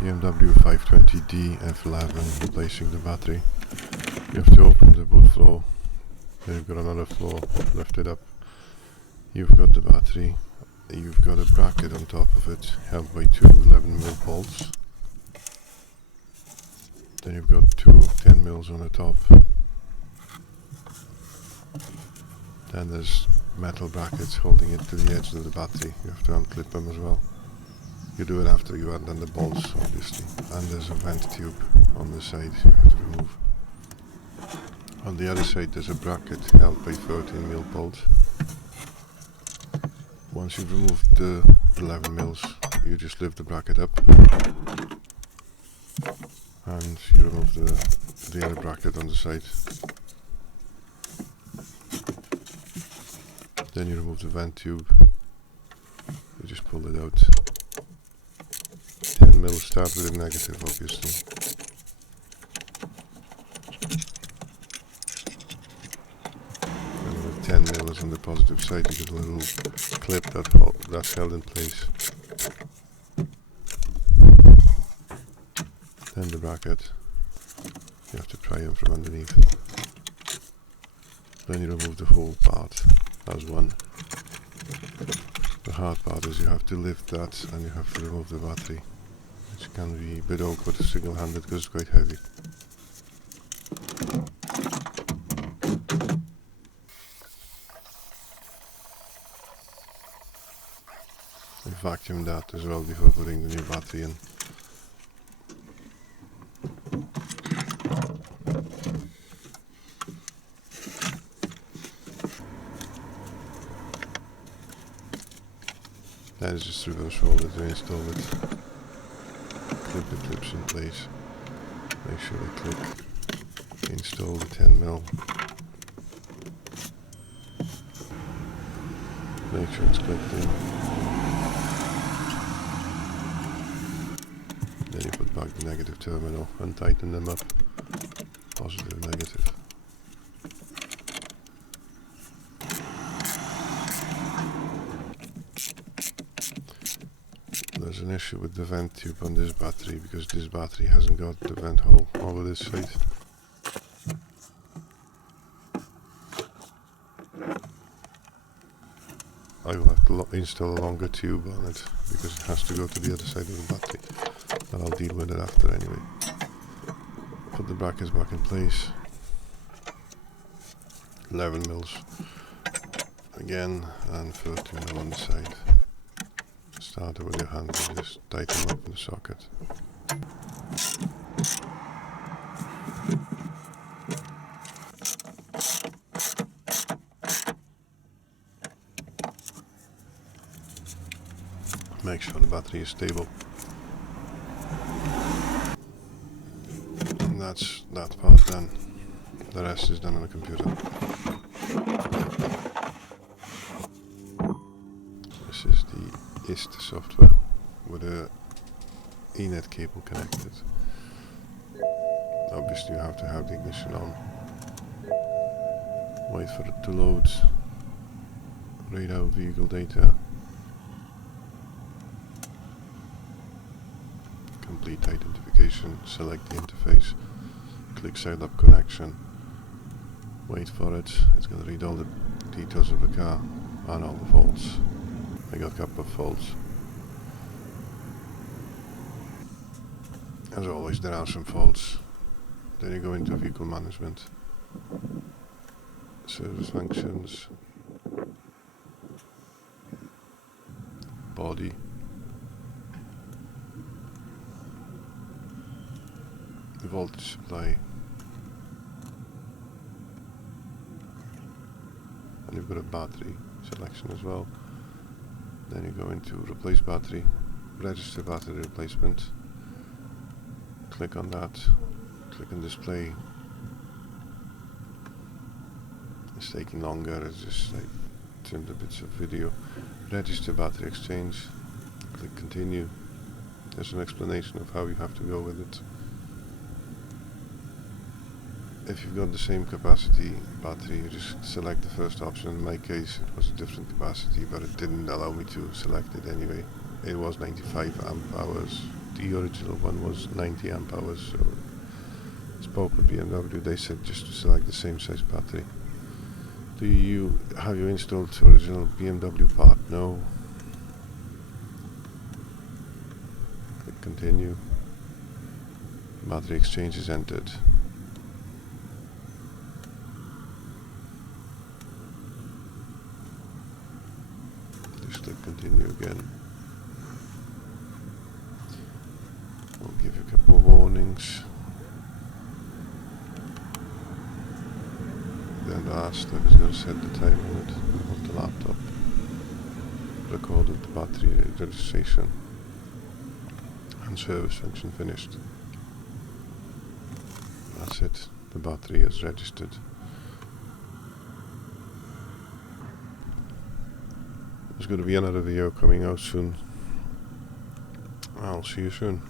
BMW 520D F11, replacing the battery. You have to open the boot floor, then you've got another floor, lift it up. You've got the battery, you've got a bracket on top of it, held by two 11mm bolts. Then you've got two 10mm on the top. Then there's metal brackets holding it to the edge of the battery. You have to unclip them as well. You do it after you undone the bolts, obviously. And there's a vent tube on the side you have to remove. On the other side there's a bracket held by 13mm bolts. Once you've removed the 11mm, you just lift the bracket up and you remove the other bracket on the side. Then you remove the vent tube. You just pull it out. 10mm start with a negative, obviously. And with 10mm on the positive side, you get a little clip that's held in place. Then the bracket. You have to pry them from underneath. Then you remove the whole part as one. The hard part is you have to lift that and you have to remove the battery, which can be a bit awkward single-handed because it's quite heavy. I vacuumed that as well before putting the new battery in. That is just reverse shoulder to install it. Clip the clips in place. Make sure they click. Install the 10mm. Make sure it's clipped in. Then you put back the negative terminal and tighten them up. Positive, negative. There's an issue with the vent tube on this battery because this battery hasn't got the vent hole over this side. I will have to install a longer tube on it because it has to go to the other side of the battery. But I'll deal with it after anyway. Put the brackets back in place. 11mm again and 13mm on the side. Start it with your hand and just tighten them up in the socket. Make sure the battery is stable. And that's that part done. The rest is done on the computer. This is the IST software with a Ethernet cable connected. Obviously you have to have the ignition on. Wait for it to load. Radar vehicle data. Complete identification. Select the interface. Click set up connection. Wait for it. It's going to read all the details of the car and all the faults. I got a couple of faults. As always, there are some faults. Then you go into vehicle management, service functions, body, voltage supply, and you've got a battery selection as well. Then you go into replace battery, register battery replacement, click on that, click on display. It's taking longer, it's just like trimmed the bits of video. Register battery exchange, click continue. There's an explanation of how you have to go with it. If you've got the same capacity battery, you just select the first option. In my case it was a different capacity, but it didn't allow me to select it anyway. It was 95 amp hours the original one was 90 amp hours, so spoke with BMW. They said just to select the same size battery. Have you installed the original BMW part? No. Click continue. Battery exchange is entered. Just click continue again. I'll give you a couple of warnings. Then the last step is going to set the time limit on the laptop. Recorded the battery registration and service function finished. That's it, the battery is registered. There's going to be another video coming out soon. I'll see you soon.